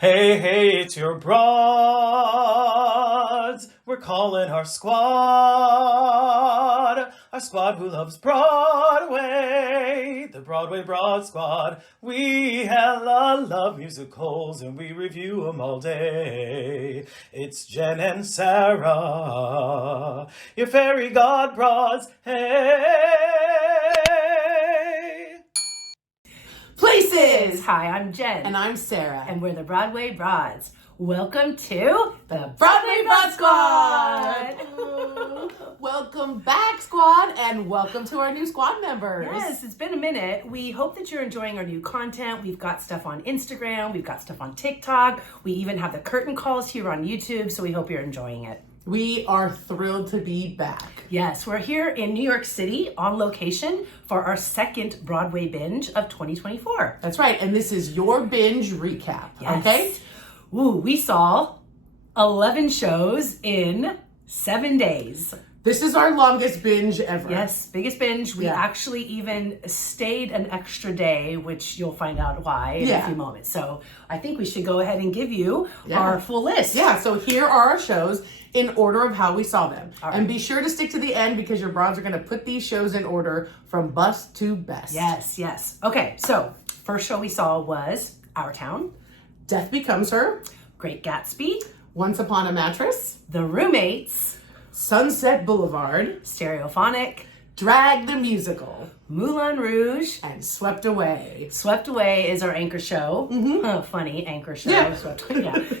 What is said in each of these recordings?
Hey, hey, it's your broads. We're calling our squad who loves Broadway, the Broadway Broad Squad. We hella love musicals and we review them all day. It's Jen and Sarah, your fairy god broads. Hey! Places! Hi, I'm Jen. And I'm Sarah. And we're the Broadway Broads. Welcome to the Broadway Broad Squad! Welcome back, squad, and welcome to our new squad members. Yes, it's been a minute. We hope that you're enjoying our new content. We've got stuff on Instagram. We've got stuff on TikTok. We even have the curtain calls here on YouTube, so we hope you're enjoying it. We are thrilled to be back. Yes, we're here in New York City on location for our second Broadway Binge of 2024. That's right, and this is your binge recap, yes. Okay? Ooh, we saw 11 shows in 7 days. This is our longest binge ever. Yes, biggest binge. We actually even stayed an extra day, which you'll find out why in a few moments. So I think we should go ahead and give you our full list. Yeah, so here are our shows in order of how we saw them. All right. And be sure to stick to the end because your broads are going to put these shows in order from bust to best. Yes, yes. Okay, so first show we saw was Our Town, Death Becomes Her, Great Gatsby, Once Upon a Mattress, The Roommates, Sunset Boulevard, Stereophonic, Drag the Musical, Moulin Rouge, and Swept Away. Swept Away is our anchor show. Funny anchor show. Yeah.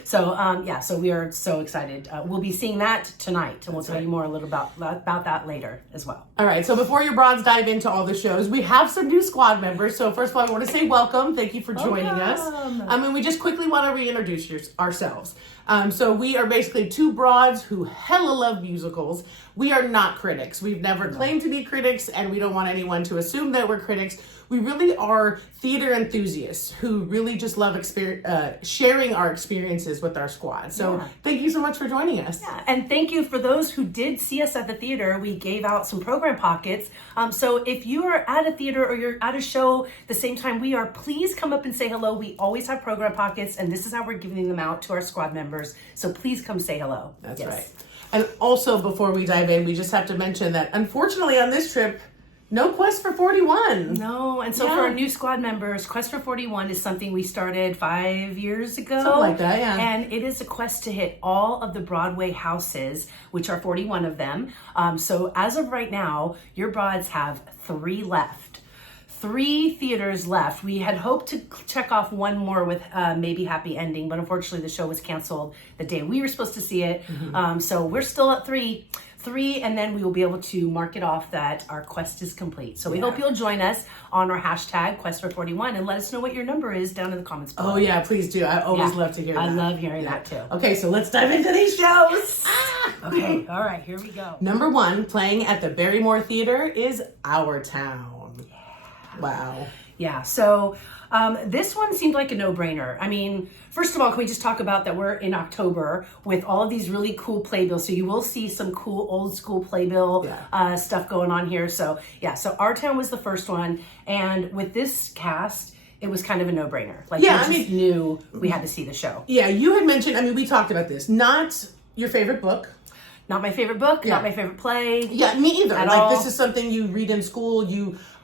So we are so excited. We'll be seeing that tonight, and we'll tell you more a little about that later as well. All right, so before your broads dive into all the shows, we have some new squad members. So first of all, I want to say welcome. Thank you for joining us. And we just quickly want to reintroduce ourselves. So we are basically two broads who hella love musicals. We are not critics. We've never claimed to be critics, and we don't want anyone to assume that we're critics. We really are theater enthusiasts who really just love sharing our experiences with our squad. So thank you so much for joining us. Yeah, and thank you for those who did see us at the theater. We gave out some program pockets. So if you are at a theater or you're at a show the same time we are, please come up and say hello. We always have program pockets, and this is how we're giving them out to our squad members. So please come say hello. That's right. And also, before we dive in, we just have to mention that unfortunately on this trip, no Quest for 41. No, and so for our new squad members, Quest for 41 is something we started 5 years ago. Something like that, yeah. And it is a quest to hit all of the Broadway houses, which are 41 of them. So as of right now, your broads have 3 left. 3 theaters left. We had hoped to check off one more with maybe Happy Ending, but unfortunately the show was canceled the day we were supposed to see it. So we're still at 3, and then we will be able to mark it off that our quest is complete. So we hope you'll join us on our hashtag Quest for 41 and let us know what your number is down in the comments below. Oh yeah, please do. I always love to hear that. I love hearing that too. Okay, so let's dive into these shows. Okay, all right, here we go. Number 1, playing at the Barrymore Theater is Our Town. Wow. Yeah, so this one seemed like a no-brainer. I mean, first of all, can we just talk about that we're in October with all of these really cool playbills. So you will see some cool old school playbill stuff going on here. So so Our Town was the first one. And with this cast, it was kind of a no-brainer. Like, we knew we had to see the show. Yeah, you had mentioned, we talked about this. Not your favorite book. Not my favorite book, not my favorite play. Yeah, me either. At all. This is something you read in school.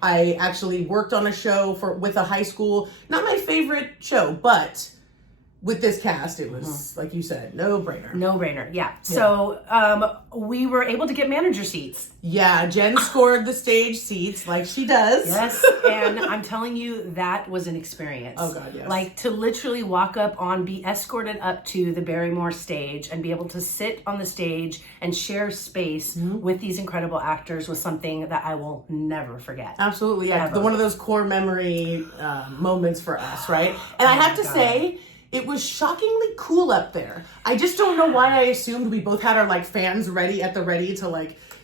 I actually worked on a show with a high school. Not my favorite show, but with this cast, it was, like you said, no-brainer. No-brainer, yeah. So we were able to get manager seats. Yeah, Jen scored the stage seats like she does. Yes, and I'm telling you, that was an experience. Oh, God, yes. Like, to literally be escorted up to the Barrymore stage and be able to sit on the stage and share space with these incredible actors was something that I will never forget. Absolutely, yeah. One of those core memory moments for us, right? And I have to say, it was shockingly cool up there. I just don't know why I assumed we both had our fans ready to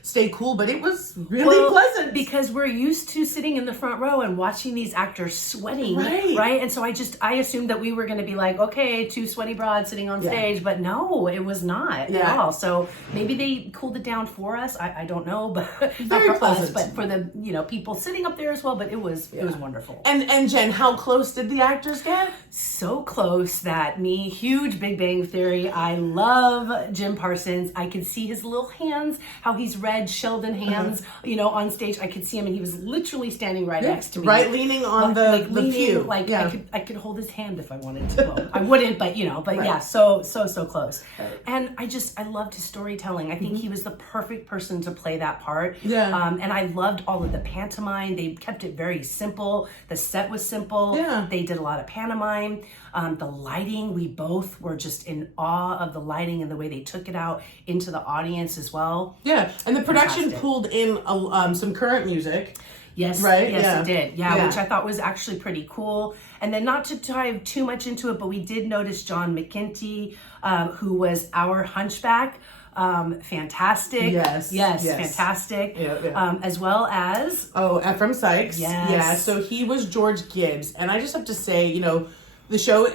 stay cool, but it was really pleasant. Because we're used to sitting in the front row and watching these actors sweating, right? And so I assumed that we were going to be like, okay, 2 sweaty broads sitting on stage, but no, it was not at all. So maybe they cooled it down for us. I don't know, but very not for pleasant. us, but for the people sitting up there as well. But it was wonderful. And Jen, how close did the actors get? So close that me, huge Big Bang Theory. I love Jim Parsons. I could see his little hands, how he's read Sheldon hands, on stage. I could see him, and he was literally standing right next to me, right, leaning on the pew. I could hold his hand if I wanted to. Well, I wouldn't, but yeah, so close. And I loved his storytelling. I think he was the perfect person to play that part. Yeah. And I loved all of the pantomime. They kept it very simple. The set was simple. Yeah. They did a lot of pantomime. The lighting, we both were just in awe of the lighting and the way they took it out into the audience as well. Yeah, and the production pulled in some current music. Yes, right? Yes, it did. Yeah, which I thought was actually pretty cool. And then not to dive too much into it, but we did notice John McGinty, who was our Hunchback. Fantastic. Yes, fantastic. As well as Ephraim Sykes. Yes. Yeah, so he was George Gibbs, and I just have to say, the show,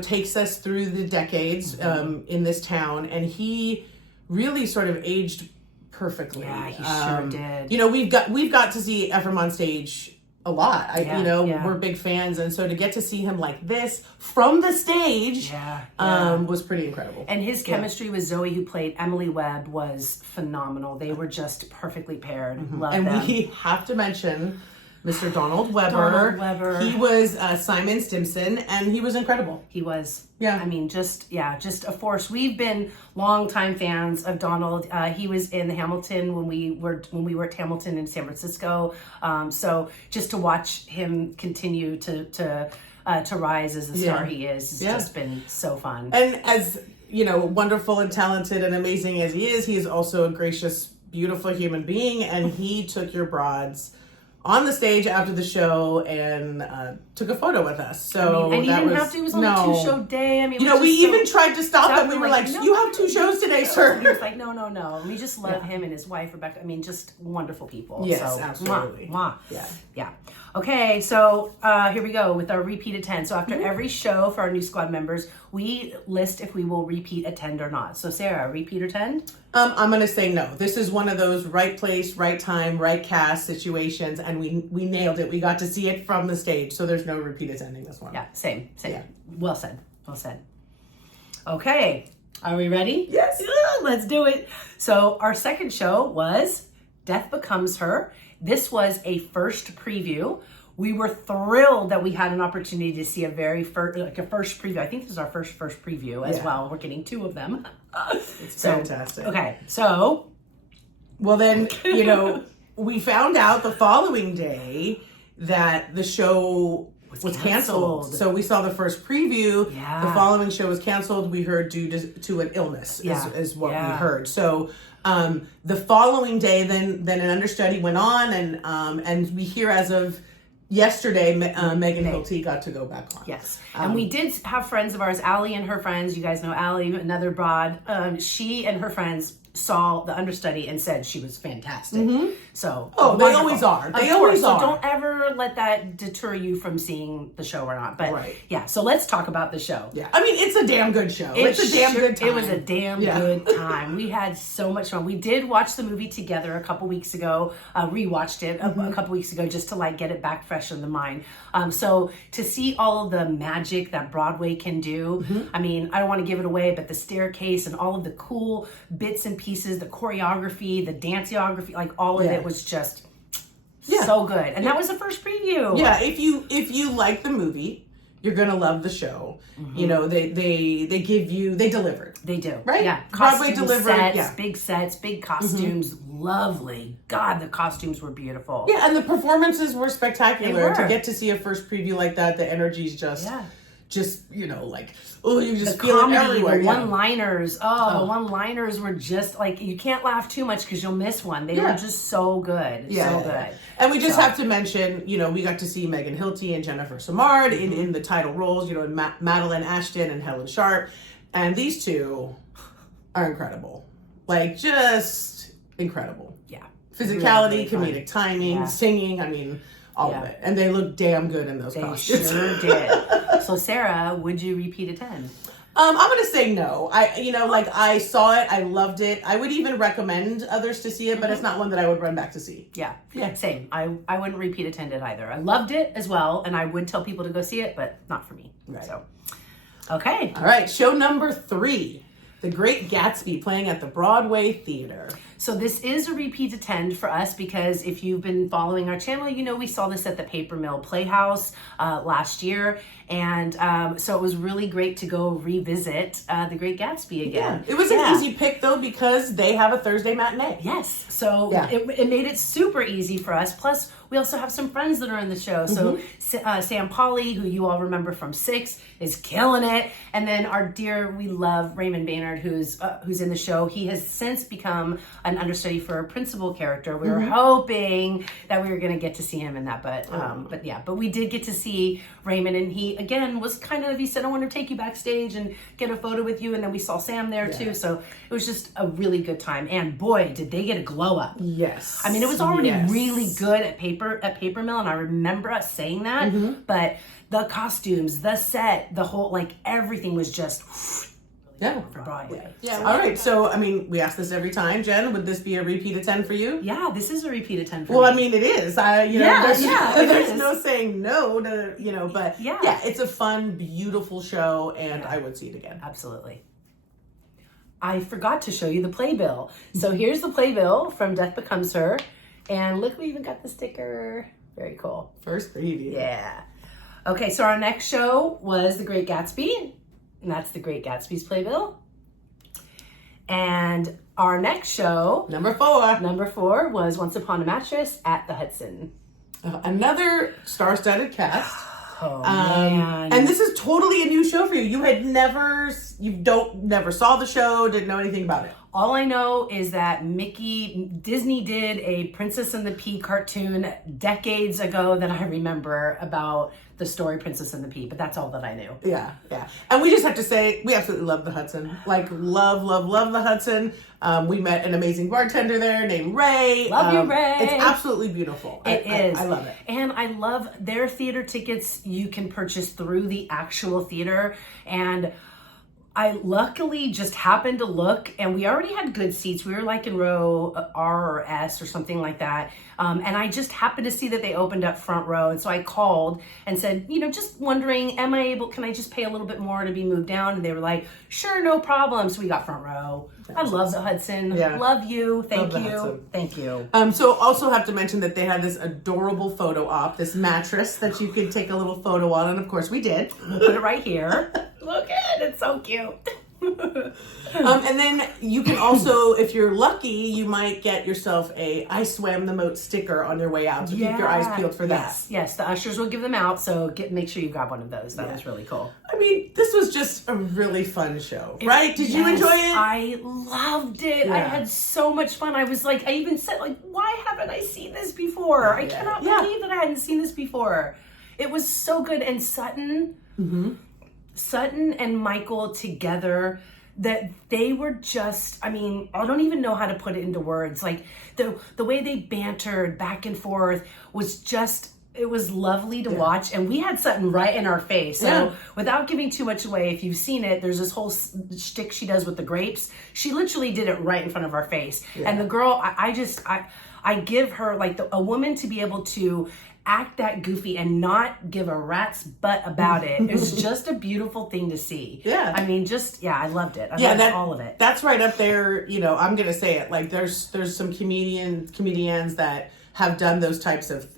takes us through the decades in this town, and he really sort of aged perfectly. Yeah, he sure did. We've got to see Ephraim on stage a lot. We're big fans, and so to get to see him like this from the stage was pretty incredible. And his chemistry with Zoe, who played Emily Webb, was phenomenal. They were just perfectly paired. Love them. And we have to mention Mr. Donald Webber. He was Simon Stimson, and he was incredible. He was. Yeah. I mean, just a force. We've been longtime fans of Donald. He was in the Hamilton when we were at Hamilton in San Francisco. So just to watch him continue to rise as the star he is has just been so fun. And as wonderful and talented and amazing as he is also a gracious, beautiful human being. And he took your broads on the stage after the show and took a photo with us. So and he didn't have to. It was on a 2-show day. I mean, we even tried to stop him. We were like, "You have 2 shows today, sir." He was like, "No." And we just love him and his wife Rebecca. I mean, just wonderful people. Yes, so, absolutely. Mwah. Yeah. Okay, so here we go with our repeat attend. So after every show for our new squad members, we list if we will repeat attend or not. So Sarah, repeat attend? I'm going to say no. This is one of those right place, right time, right cast situations, and we nailed it. We got to see it from the stage, so there's no repeat attending this one. Yeah, same. Yeah. Well said. Okay, are we ready? Yes. Let's do it. So our second show was Death Becomes Her. This was a first preview. We were thrilled that we had an opportunity to see a first preview. I think this is our first preview as well. We're getting 2 of them. It's fantastic. Okay, so. Well then, we found out the following day that the show was canceled. So we saw the first preview. Yeah. The following show was canceled. We heard due to an illness is what we heard. So the following day, then an understudy went on, and we hear as of yesterday, Megan Hilty got to go back on. Yes. And we did have friends of ours, Allie and her friends. You guys know Allie, another broad. She and her friends saw the understudy and said she was fantastic. So they always are. They always are. So don't ever let that deter you from seeing the show or not. But yeah, so let's talk about the show. Yeah, I mean it's a damn good show. It's a damn good time. It was a damn good time. We had so much fun. We did watch the movie together a couple weeks ago. Rewatched it a couple weeks ago just to get it back fresh in the mind. So to see all of the magic that Broadway can do. I mean, I don't want to give it away, but the staircase and all of the cool bits and pieces, the choreography, the danceography, all of it was just so good. And that was the first preview. Yeah, if you like the movie, you're gonna love the show. They delivered. They do. Right? Yeah. Broadway delivered. Big sets, big costumes, lovely. God, the costumes were beautiful. Yeah, and the performances were spectacular. They were. To get to see a first preview like that, the energy's just you just the feel comedy, it everywhere. The one-liners. The one-liners were just you can't laugh too much because you'll miss one. They were just so good. So good. And we just have to mention, we got to see Megan Hilty and Jennifer Samard in the title roles, and Madeline Ashton and Helen Sharp. And these 2 are incredible. Just incredible. Yeah. Physicality, Really comedic timing, singing, I mean, all of it. And they look damn good in those costumes. Sure did. So Sarah, would you repeat attend? I'm gonna say no. I saw it, I loved it. I would even recommend others to see it, but it's not one that I would run back to see. Yeah, same. I wouldn't repeat attend it either. I loved it as well, and I would tell people to go see it, but not for me. Right. So, okay. All right, show number 3. The Great Gatsby, playing at the Broadway Theater. So this is a repeat attend for us because if you've been following our channel, you know we saw this at the Paper Mill Playhouse last year. And so it was really great to go revisit The Great Gatsby again. Yeah. It was an easy pick, though, because they have a Thursday matinee. Yes. So it made it super easy for us. Plus, we also have some friends that are in the show. So Sam Polly, who you all remember from 6, is killing it. And then our dear, we love Raymond Baynard, who's in the show. He has since become an understudy for a principal character. We were hoping that we were going to get to see him in that, but we did get to see Raymond, and he again was he said, I want to take you backstage and get a photo with you, and then we saw Sam there too. So it was just a really good time, and boy, did they get a glow up. Yes. I mean, it was already really good at Paper Mill, and I remember us saying that, but the costumes, the set, the whole, everything was just for Broadway. Yeah. All right. So, I mean, we ask this every time. Jen, would this be a repeat attend for you? Yeah, this is a repeat attend for me. Well, I mean, it is. There's is. no saying no to, but it's a fun, beautiful show, and I would see it again. Absolutely. I forgot to show you the playbill. So here's the playbill from Death Becomes Her. And look, we even got the sticker. Very cool. First preview. Yeah. Okay, so our next show was The Great Gatsby. And that's The Great Gatsby's playbill. And our next show, number 4, was Once Upon a Mattress at the Hudson. Another star-studded cast. Oh, man. And this is totally a new show for you. You had never saw the show, didn't know anything about it. All I know is that Disney did a Princess and the Pea cartoon decades ago that I remember about the story Princess and the Pea, but that's all that I knew. Yeah. And we just have to say, we absolutely love the Hudson. Love the Hudson. We met an amazing bartender there named Ray. Love you, Ray. It's absolutely beautiful. It is. I love it. And I love their theater tickets you can purchase through the actual theater. And I luckily just happened to look, and we already had good seats. We were in row R or S or something like that. And I just happened to see that they opened up front row. And so I called and said, just wondering, can I just pay a little bit more to be moved down? And they were like, sure, no problem. So we got front row. I love the Hudson. Yeah. Love you. Thank love you. Thank you. So also have to mention that they had this adorable photo op, this mattress that you could take a little photo on. And of course we did. We'll put it right here. Look at it. It's so cute. And then you can also, if you're lucky, you might get yourself a I Swam the Moat sticker on your way out. So keep your eyes peeled for that. Yes, the ushers will give them out. So make sure you grab one of those. That was really cool. I mean, this was just a really fun show, right? Did you enjoy it? I loved it. I had so much fun. I was I even said, why haven't I seen this before? I cannot believe that I hadn't seen this before. It was so good. And Sutton and Michael together, that they were just, I don't even know how to put it into words. The way they bantered back and forth was just, it was lovely to watch. And we had Sutton right in our face. So without giving too much away, if you've seen it, there's this whole shtick she does with the grapes. She literally did it right in front of our face. Yeah. And the girl, I give her, a woman to be able to act that goofy and not give a rat's butt about it. It was just a beautiful thing to see. Yeah. I loved it. I loved all of it. That's right up there. I'm going to say it. There's some comedians that have done those types of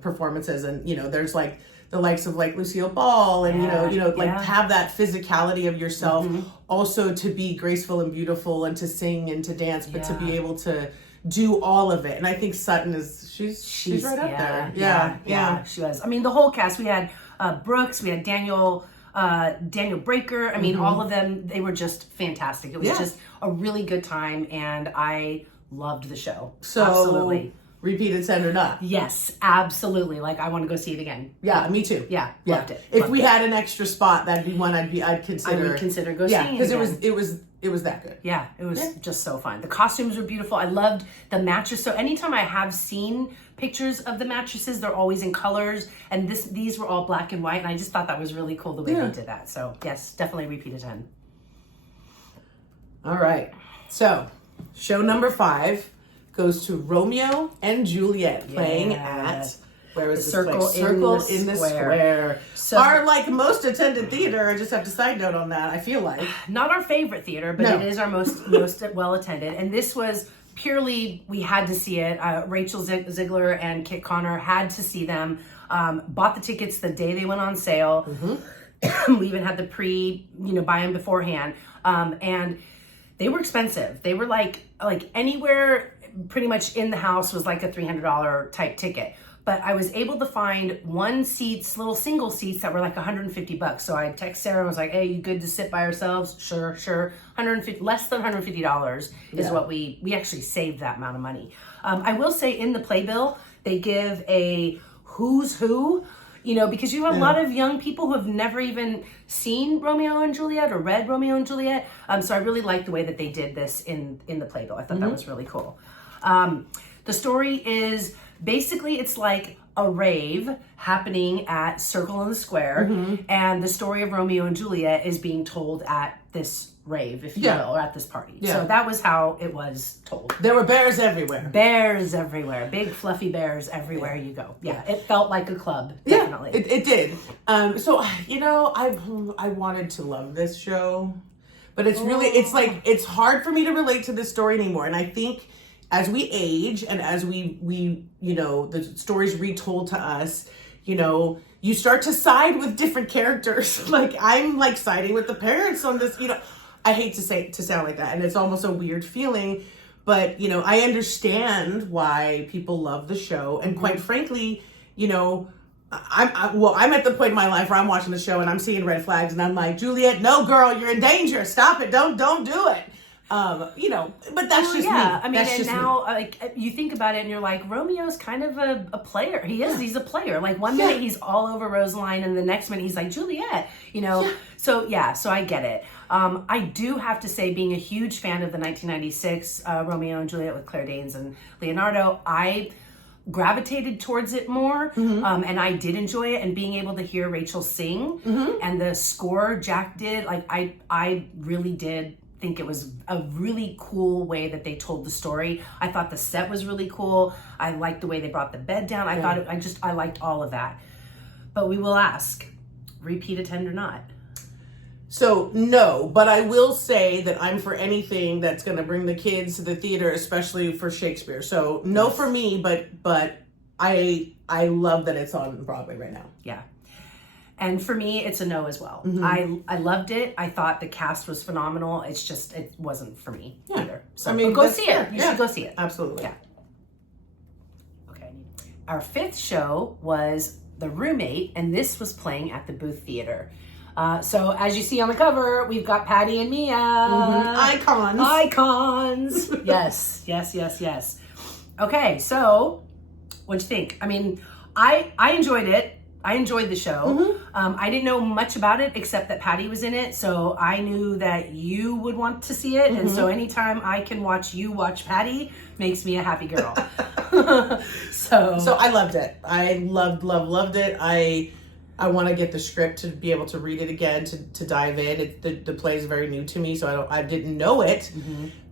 performances, and, there's the likes of Lucille Ball and, have that physicality of yourself, also to be graceful and beautiful and to sing and to dance, but to be able to do all of it. And I think Sutton she's right up there. Yeah, she was. The whole cast, we had Brooks, we had Daniel Breaker. All of them, they were just fantastic. It was just a really good time, and I loved the show. So, absolutely. Repeat attend or not? Yes, absolutely. I want to go see it again. Yeah, me too. Yeah, loved it. If we had an extra spot, that'd be one I'd consider. I would consider seeing it. because it was it was that good. Yeah, it was just so fun. The costumes were beautiful. I loved the mattress. So anytime I have seen pictures of the mattresses, they're always in colors, and these were all black and white, and I just thought that was really cool the way they did that. So yes, definitely repeat attend. All right. So show number 5 goes to Romeo and Juliet playing at where was this Circle place? in Circle the in the Square. Square. So, our like most attended theater. I just have to side note on that. I feel like not our favorite theater, but it is our most well attended. And this was purely we had to see it. Rachel Ziegler and Kit Connor had to see them. Bought the tickets the day they went on sale. We even had the buy them beforehand. And they were expensive. They were like anywhere pretty much in the house was like a $300 type ticket. But I was able to find little single seats that were like $150. So I text Sarah and was like, "Hey, you good to sit by ourselves?" Sure. Less than $150 is what we actually saved that amount of money. I will say in the playbill, they give a who's who, because you have a lot of young people who have never even seen Romeo and Juliet or read Romeo and Juliet. So I really liked the way that they did this in the playbill. I thought that was really cool. The story is basically it's like a rave happening at Circle in the Square, and the story of Romeo and Juliet is being told at this rave, if you will, or at this party. So that was how it was told. there were bears everywhere. Bears everywhere, big fluffy bears everywhere you go. Yeah, it felt like a club. Definitely, it did. So I wanted to love this show, but it's really it's hard for me to relate to this story anymore, and I think as we age and as we the stories retold to us, you start to side with different characters. Like I'm like siding with the parents on this, I hate to sound like that, and it's almost a weird feeling, but I understand why people love the show, and quite frankly, I'm at the point in my life where I'm watching the show and I'm seeing red flags, and I'm like, Juliet, no girl, you're in danger. Stop it. Don't do it. But that's just me. I mean, that's and now, like, you think about it and you're like, Romeo's kind of a player. He is. He's a player. Like, one minute he's all over Rosaline, and the next minute he's like, Juliet, So I get it. I do have to say, being a huge fan of the 1996 Romeo and Juliet with Claire Danes and Leonardo, I gravitated towards it more, and I did enjoy it, and being able to hear Rachel sing and the score Jack did, like, I really did think it was a really cool way that they told the story. I thought the set was really cool. I liked the way they brought the bed down. I liked all of that. But we will ask, repeat attend or not? So no, but I will say that I'm for anything that's going to bring the kids to the theater, especially for Shakespeare. So no for me, but I love that it's on Broadway right now. Yeah. And for me, it's a no as well. I loved it. I thought the cast was phenomenal. It's just, it wasn't for me either. So go see it. You should go see it. Absolutely. Yeah. Okay. Our 5th show was The Roommate, and this was playing at the Booth Theater. So as you see on the cover, we've got Patty and Mia. Icons. Yes. Okay, so what'd you think? I mean, I enjoyed it. I enjoyed the show. I didn't know much about it except that Patty was in it, so I knew that you would want to see it, and so anytime I can watch you watch Patty makes me a happy girl. So I loved it. I loved it. I want to get the script to be able to read it again, to dive in. The play is very new to me, so I didn't know it.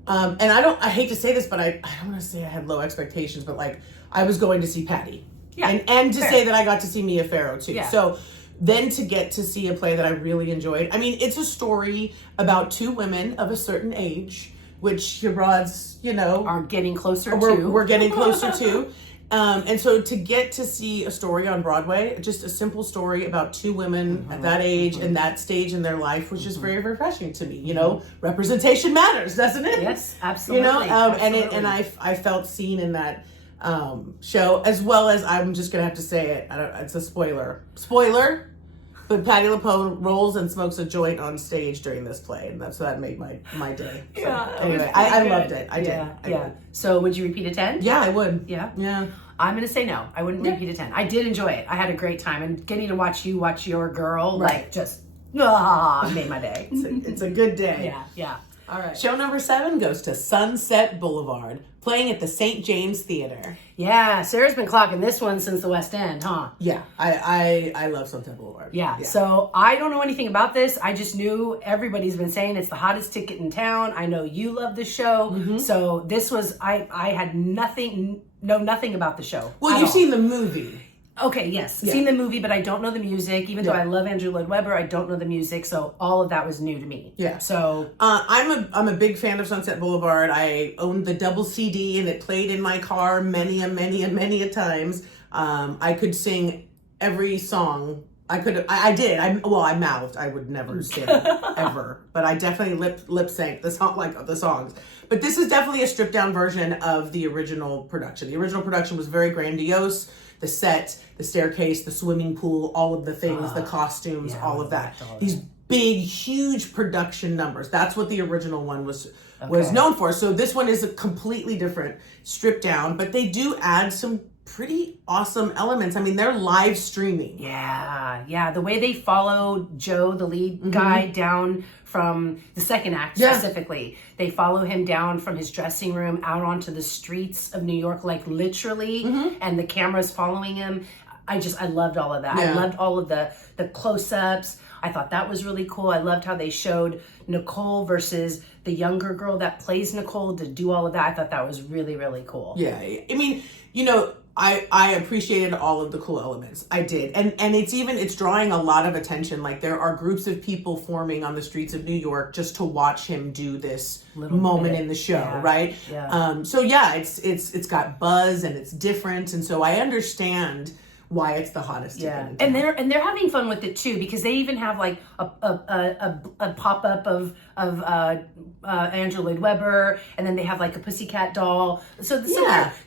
And I hate to say this, but I don't want to say I had low expectations, but like I was going to see Patty. Yeah, and to say that I got to see Mia Farrow too. Yeah. So then to get to see a play that I really enjoyed. I mean, it's a story about 2 women of a certain age, which your broads, are getting closer to. We're getting closer to. And so to get to see a story on Broadway, just a simple story about 2 women at that age and that stage in their life was just very refreshing to me. Representation matters, doesn't it? Yes, absolutely. Absolutely. And I felt seen in that show, as well as, I'm just gonna have to say it, it's a spoiler, but Patti LuPone rolls and smokes a joint on stage during this play, and that made my day. So, anyway, I loved it. I did. So would you repeat attend? Yeah, I would. Yeah. I'm gonna say no. I wouldn't repeat attend. I did enjoy it. I had a great time, and getting to watch you watch your girl, like, just made my day. It's a good day. Yeah. All right. Show number 7 goes to Sunset Boulevard, playing at the St. James Theater. Yeah, Sarah's been clocking this one since the West End, huh? Yeah, I love Sunset Boulevard. Yeah, so I don't know anything about this. I just knew everybody's been saying it's the hottest ticket in town. I know you love the show. So this was, I had know nothing about the show. Well, you've seen the movie. Okay, yes. Seen the movie, but I don't know the music. Even though I love Andrew Lloyd Webber, I don't know the music. So all of that was new to me. Yeah. So I'm a big fan of Sunset Boulevard. I owned the double CD and it played in my car many a times. I could sing every song. I mouthed. I would never sing ever, but I definitely lip sync the song, like the songs. But this is definitely a stripped down version of the original production. The original production was very grandiose. The set, the staircase, the swimming pool, all of the things, the costumes, all of that. These big, huge production numbers. That's what the original one was known for. So this one is a completely different, stripped down, but they do add some pretty awesome elements. I mean, they're live streaming. Yeah. The way they follow Joe, the lead guy, down from the second act specifically. They follow him down from his dressing room out onto the streets of New York, like literally, and the camera's following him. I loved all of that. I loved all of the close-ups. I thought that was really cool. I loved how they showed Nicole versus the younger girl that plays Nicole to do all of that. I thought that was really, really cool. Yeah. I mean, I appreciated all of the cool elements. I did. And it's drawing a lot of attention. Like there are groups of people forming on the streets of New York just to watch him do this moment in the show, right? Yeah. So it's got buzz and it's different. And so I understand why it's the hottest ticket. And they're having fun with it too, because they even have like a pop up of Andrew Lloyd Webber, and then they have like a pussycat doll. So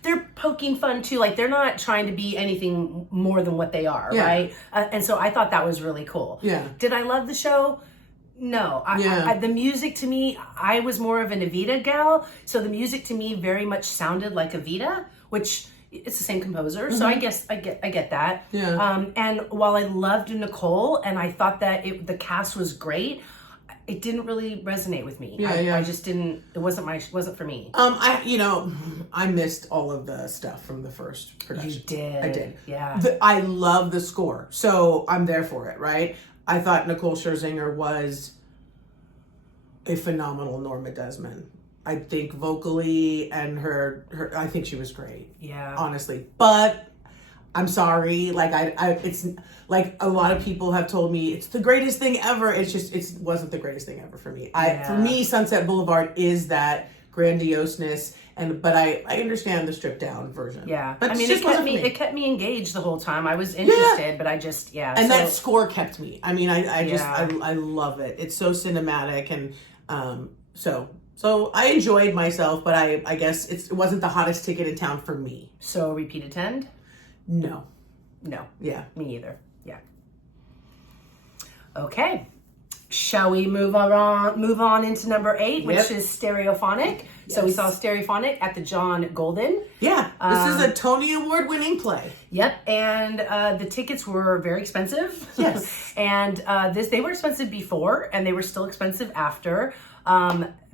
they're poking fun too. Like they're not trying to be anything more than what they are, right? And so I thought that was really cool. Yeah. Did I love the show? No. The music to me, I was more of an Evita gal, so the music to me very much sounded like Evita, which it's the same composer, so I guess I get that. Yeah. And while I loved Nicole and I thought that the cast was great, it didn't really resonate with me. I just didn't. It wasn't for me. I missed all of the stuff from the first production. You did. I did. Yeah. I love the score, so I'm there for it. Right. I thought Nicole Scherzinger was a phenomenal Norma Desmond. I think vocally and her I think she was great. Yeah. Honestly. But I'm sorry, like it's like a lot of people have told me it's the greatest thing ever. It wasn't the greatest thing ever for me. For me, Sunset Boulevard is that grandioseness, but I understand the stripped down version. Yeah. But it kept me engaged the whole time. I was interested, but I just And that score kept me. I mean, I love it. It's so cinematic and So I enjoyed myself, but I guess it wasn't the hottest ticket in town for me. So repeat attend? No. Yeah. Me either. Yeah. Okay. Shall we move on into number 8, which is Stereophonic? Yes. So we saw Stereophonic at the John Golden. Yeah. This is a Tony Award winning play. Yep. And the tickets were very expensive. Yes. And they were expensive before and they were still expensive after.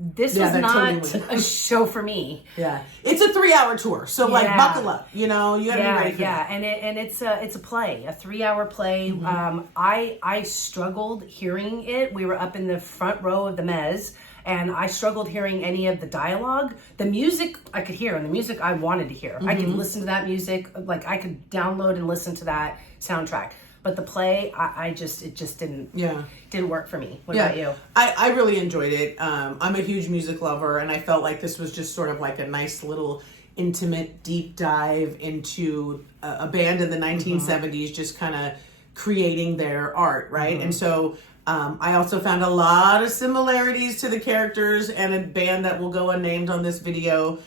This was not a show for me. Yeah. It's a 3-hour tour. So buckle up, you gotta be ready for that. And it's a play, a 3-hour play. I struggled hearing it. We were up in the front row of the mezz and I struggled hearing any of the dialogue. The music I could hear and the music I wanted to hear. I could listen to that music. Like I could download and listen to that soundtrack. But the play, it just didn't work for me. What about you? I really enjoyed it. I'm a huge music lover, and I felt like this was just sort of like a nice little intimate deep dive into a band in the 1970s, just kind of creating their art, right? And so I also found a lot of similarities to the characters and a band that will go unnamed on this video,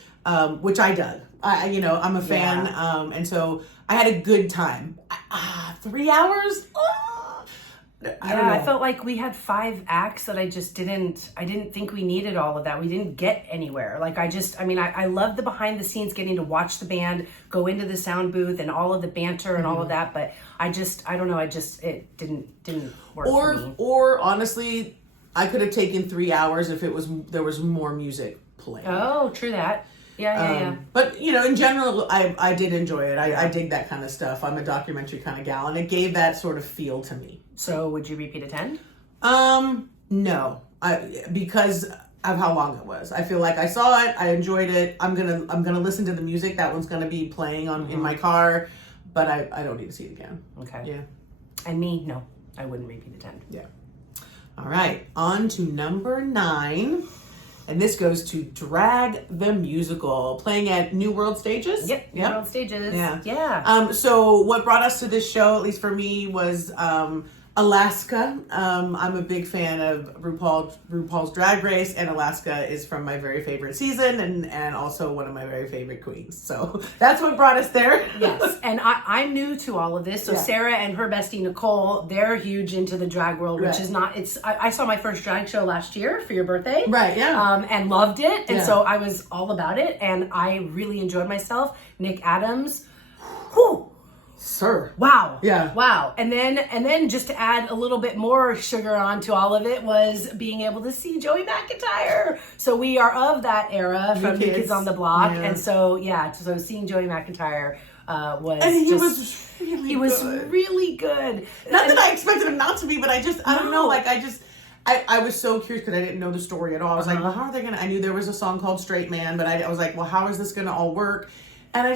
which I dug. I'm a fan, and so I had a good time. 3 hours? I felt like we had 5 acts that I didn't think we needed all of that. We didn't get anywhere. Like I love the behind the scenes, getting to watch the band go into the sound booth and all of the banter and all of that. But I don't know. It didn't work for me. Or honestly, I could have taken 3 hours if there was more music playing. Oh, true that. Yeah. But, in general, I did enjoy it. I dig that kind of stuff. I'm a documentary kind of gal, and it gave that sort of feel to me. So would you repeat attend? No. Because of how long it was. I feel like I saw it, I enjoyed it. I'm gonna listen to the music. That one's gonna be playing in my car, but I don't need to see it again. Okay. Yeah. And me, no. I wouldn't repeat attend. Yeah. All right. On to number 9. And this goes to Drag the Musical, playing at New World Stages. Yep. New World Stages. Yeah. Yeah. So what brought us to this show, at least for me, was Alaska. I'm a big fan of RuPaul's Drag Race, and Alaska is from my very favorite season and also one of my very favorite queens. So that's what brought us there. Yes, and I'm new to all of this. So Sarah and her bestie Nicole, they're huge into the drag world, which is not. I saw my first drag show last year for your birthday, right? Yeah, and loved it, and so I was all about it, and I really enjoyed myself. Nick Adams, whew. Sir. Wow. Yeah. Wow. And then just to add a little bit more sugar onto all of it was being able to see Joey McIntyre. So we are of that era from New Kids on the Block. Yeah. And so seeing Joey McIntyre was he was really good. Not that I expected him not to be, but I don't know, I was so curious because I didn't know the story at all. I was like, well, how are they gonna? I knew there was a song called Straight Man, but I was like, well, how is this gonna all work? And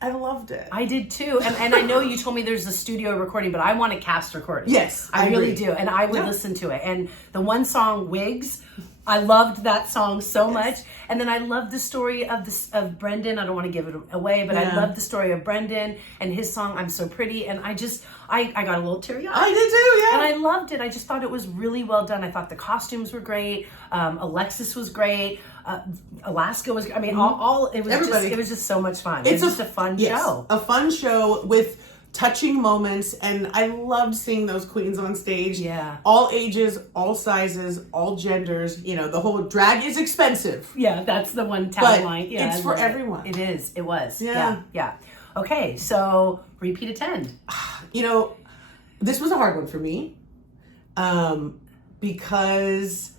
I loved it. I did too. And I know you told me there's a studio recording, but I want a cast recording. Yes, I really do. And I would listen to it. And the one song, Wigs, I loved that song so much. And then I loved the story of Brendan. I don't want to give it away, but I loved the story of Brendan and his song, I'm So Pretty. And I got a little teary-eyed. I did too, yeah. And I loved it. I just thought it was really well done. I thought the costumes were great. Alexis was great. Alaska was, it was just so much fun. It's just a fun show. A fun show with touching moments, and I loved seeing those queens on stage. Yeah. All ages, all sizes, all genders. The whole drag is expensive. Yeah, that's the one tagline. Yeah, it's for everyone. It is. It was. Yeah. Yeah. Okay, so repeat attend. This was a hard one for me. Because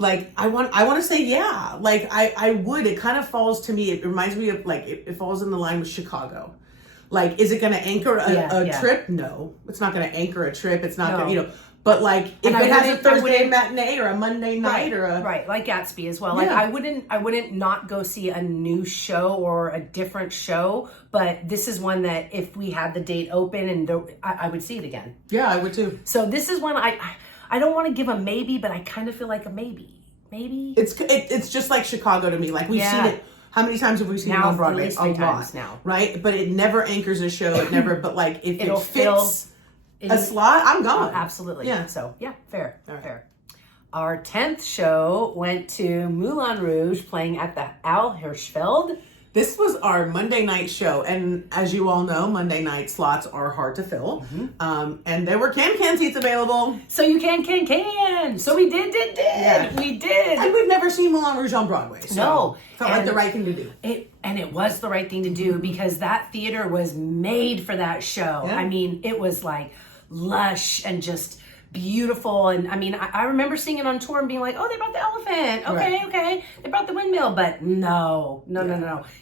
I want to say I would. It kind of falls to me. It reminds me of it falls in the line with Chicago. Is it going to anchor a trip? No, it's not going to anchor a trip. It's not going to, but if it has a Thursday matinee or a Monday night right, like Gatsby as well. I wouldn't not go see a new show or a different show, but this is one that if we had the date open and I would see it again. Yeah, I would too. So this is one I don't want to give a maybe, but I kind of feel like a maybe. Maybe it's just like Chicago to me. We've seen it. How many times have we seen it on Broadway? A lot now, right? But it never anchors a show. It never. But if it fits a slot, I'm going. Absolutely. Yeah. So fair. Fair. Our 10th show went to Moulin Rouge, playing at the Al Hirschfeld. This was our Monday night show, and as you all know, Monday night slots are hard to fill. Mm-hmm. And there were can seats available. So you can. So we did. Yeah. We did. And we've never seen Moulin Rouge on Broadway. So no. Felt like the right thing to do. It was the right thing to do because that theater was made for that show. Yeah. It was lush and just beautiful. And I remember seeing it on tour and being like, oh, they brought the elephant. Okay. They brought the windmill. But no.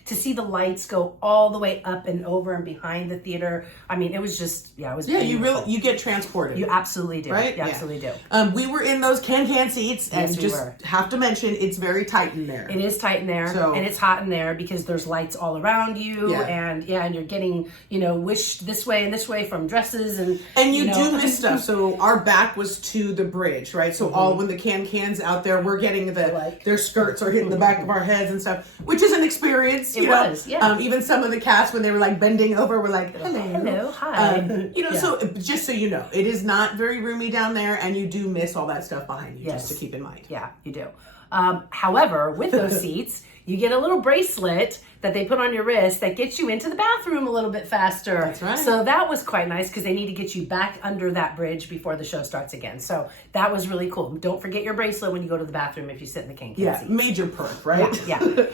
To see the lights go all the way up and over and behind the theater. It was just, it was beautiful. You get transported. You absolutely do. Right? You absolutely do. We were in those can seats. Yes, and just have to mention, it's very tight in there. It is tight in there. And it's hot in there because there's lights all around you. Yeah. And you're getting, wished this way and this way from dresses. And you do miss stuff. So our back was to the bridge, right? So all when the can's out there, we're getting their skirts are hitting the back of our heads and stuff, which is an experience. It was, yeah. Even some of the cast when they were bending over, were like, hello, hi. So just so you know, it is not very roomy down there, and you do miss all that stuff behind you. Yes. Just to keep in mind. Yeah, you do. However, with those seats, you get a little bracelet that they put on your wrist that gets you into the bathroom a little bit faster. That's right. So that was quite nice because they need to get you back under that bridge before the show starts again. So that was really cool. Don't forget your bracelet when you go to the bathroom if you sit in the can seat. Major perk, right? Yeah.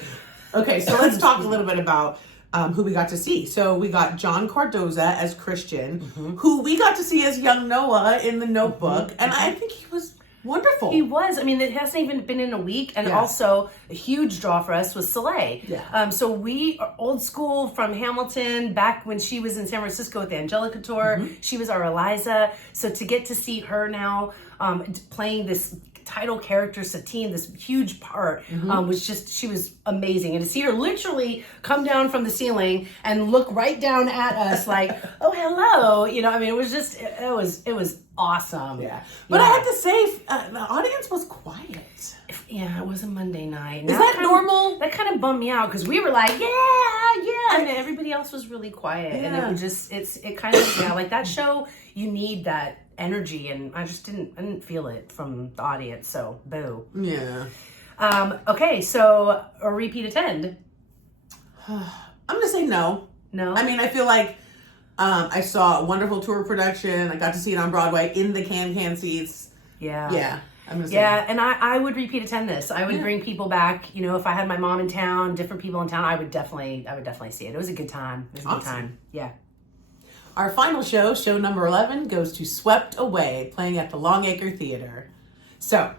Okay, so let's talk a little bit about who we got to see. So we got John Cardoza as Christian, who we got to see as young Noah in The Notebook, and I think he was Wonderful. He was. I mean, it hasn't even been in a week. And also a huge draw for us was Soleil. Yeah. So we are old school from Hamilton, back when she was in San Francisco with the Angelica tour. She was our Eliza. So to get to see her now playing this title character, Satine, this huge part, was just, she was amazing. And to see her literally come down from the ceiling and look right down at us like, oh, hello. You know, I mean, it was just, it was awesome. Yeah. But I have to say, the audience was quiet. Yeah, it was a Monday night. Is that normal? That kind of bummed me out because we were like, yeah, and everybody else was really quiet. And it was just, it kind of, like that show, you need that energy, and I just didn't feel it from the audience, so boo. Yeah. Okay, so a repeat attend. I'm gonna say no. No? I mean, I feel like I saw a wonderful tour production. I got to see it on Broadway in the can seats. Yeah. Yeah. I'm gonna say yeah, and I would repeat attend this. I would bring people back. You know, if I had my mom in town, different people in town, I would definitely see it. It was a good time. It was a good time. Yeah. Our final show, show number 11, goes to Swept Away, playing at the Longacre Theater. So,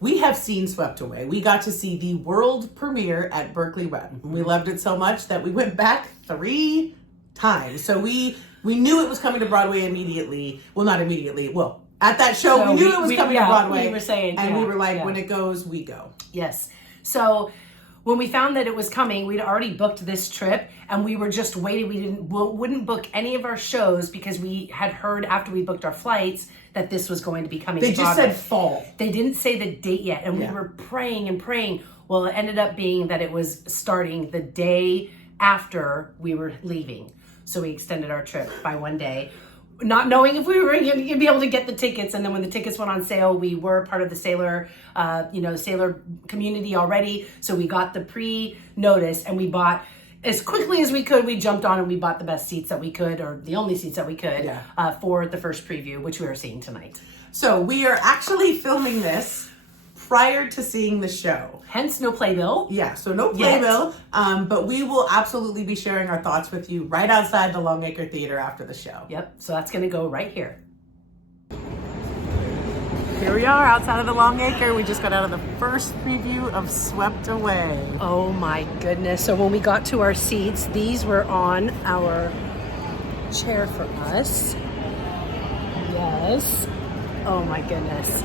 we have seen Swept Away. We got to see the world premiere at Berkeley Run. We loved it so much that we went back 3 times. So we knew it was coming to Broadway immediately. Well, not immediately. Well, at that show, So we knew it was coming to Broadway. We were saying, and we were like, when it goes, we go. Yes. So when we found that it was coming, we'd already booked this trip, and we were just waiting. We wouldn't book any of our shows because we had heard after we booked our flights that this was going to be coming. They to just Broadway. said fall. They didn't say the date yet, and we were praying and praying. Well, it ended up being that it was starting the day after we were leaving. So we extended our trip by 1 day, not knowing if we were going to be able to get the tickets. And then when the tickets went on sale, we were part of the Sailor, the Sailor community already. So we got the pre-notice, and we bought as quickly as we could. We jumped on and we bought the best seats that we could, or the only seats that we could, for the first preview, which we are seeing tonight. So we are actually filming this prior to seeing the show. Hence, no playbill. Yeah, so no playbill, but we will absolutely be sharing our thoughts with you right outside the Longacre Theater after the show. Yep, so that's going to go right here. Here we are outside of the Longacre. We just got out of the first preview of Swept Away. Oh my goodness. So when we got to our seats, these were on our chair for us. Yes. Oh my goodness.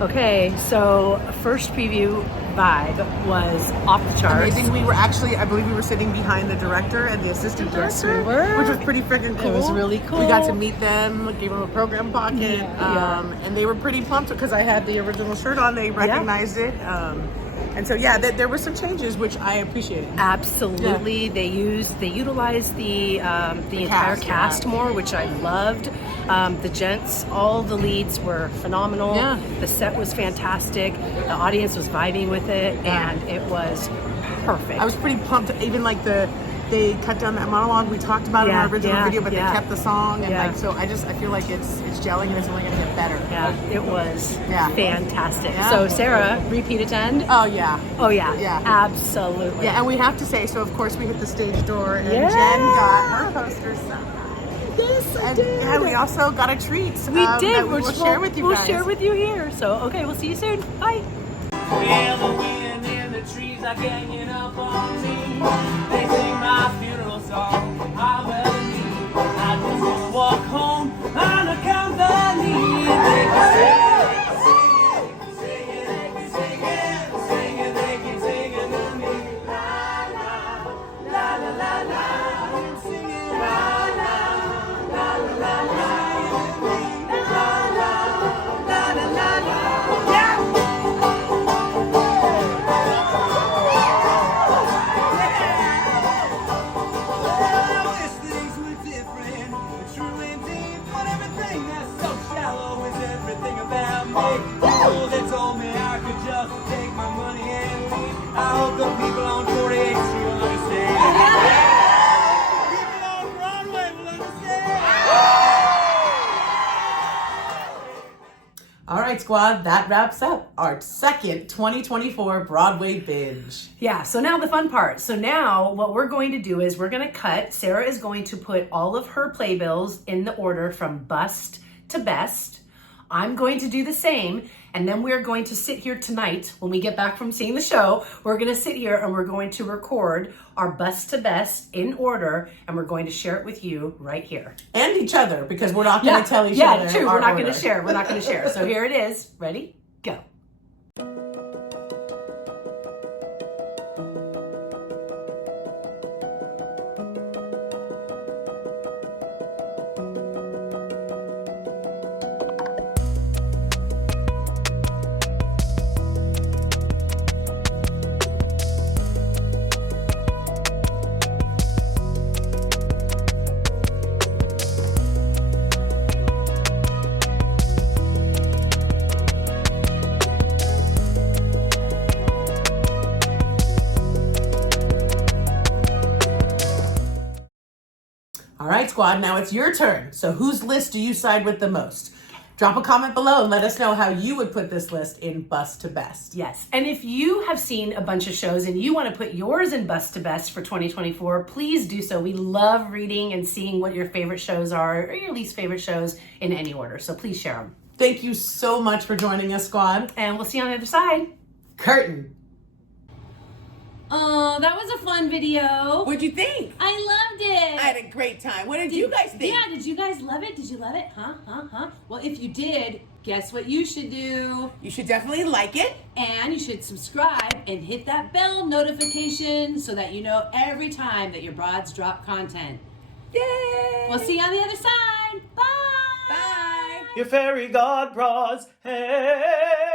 Okay, so first preview vibe was off the charts. Amazing. We were actually, I believe we were sitting behind the director and the assistant director, which was pretty freaking cool. It was really cool. We got to meet them, gave them a program pocket, and they were pretty pumped because I had the original shirt on. They recognized it. And so, there were some changes, which I appreciated. Absolutely. Yeah. They utilized the entire cast more, which I loved. The gents, all the leads were phenomenal. Yeah. The set was fantastic. The audience was vibing with it, and it was perfect. I was pretty pumped. Even like they cut down that monologue we talked about in our original video, but they kept the song, and I feel like it's gelling and it's only going to get better. Yeah, it was fantastic. Yeah. So Sarah, repeat attend? Oh yeah. Absolutely. Yeah, and we have to say, so of course we hit the stage door, and Jen got her posters. Yes, I did. And we also got a treat. We did. That we'll share with you guys. We'll share with you here. So okay, we'll see you soon. Bye. Well, the wind and the trees are ganging up on me. They sing my funeral song. I just wanna walk home on a company. They can sing it, they can sing it to me. La la, la la la la. Sing it, la la, la la la la. La la, la la la. Yeah. People that told me I could just take my money and leave. I hope the people on 48th Street will understand. People on Broadway will understand. All right, squad, that wraps up our second 2024 Broadway Binge. Yeah, so now the fun part. So now what we're going to do is we're going to cut. Sarah is going to put all of her playbills in the order from bust to best. I'm going to do the same, And then we're going to sit here tonight when we get back from seeing the show. We're going to sit here and we're going to record our bust to best in order, and we're going to share it with you right here. And each other, because we're not going to tell each other. Yeah, true. our We're not order. going to share. We're not going to share. So here it is. Ready? Go. All right, squad, now it's your turn. So whose list do you side with the most? Drop a comment below and let us know how you would put this list in bust to best. Yes. And if you have seen a bunch of shows and you want to put yours in bust to best for 2024, please do so. We love reading and seeing what your favorite shows are or your least favorite shows in any order. So please share them. Thank you so much for joining us, squad. And we'll see you on the other side. Curtain. Oh, that was a fun video. What'd you think? I loved it. I had a great time. What did you guys think? Yeah, did you guys love it? Did you love it? Huh? Well, if you did, guess what you should do? You should definitely like it. And you should subscribe and hit that bell notification so that you know every time that your broads drop content. Yay! We'll see you on the other side. Bye. Bye. Your fairy god broads, hey.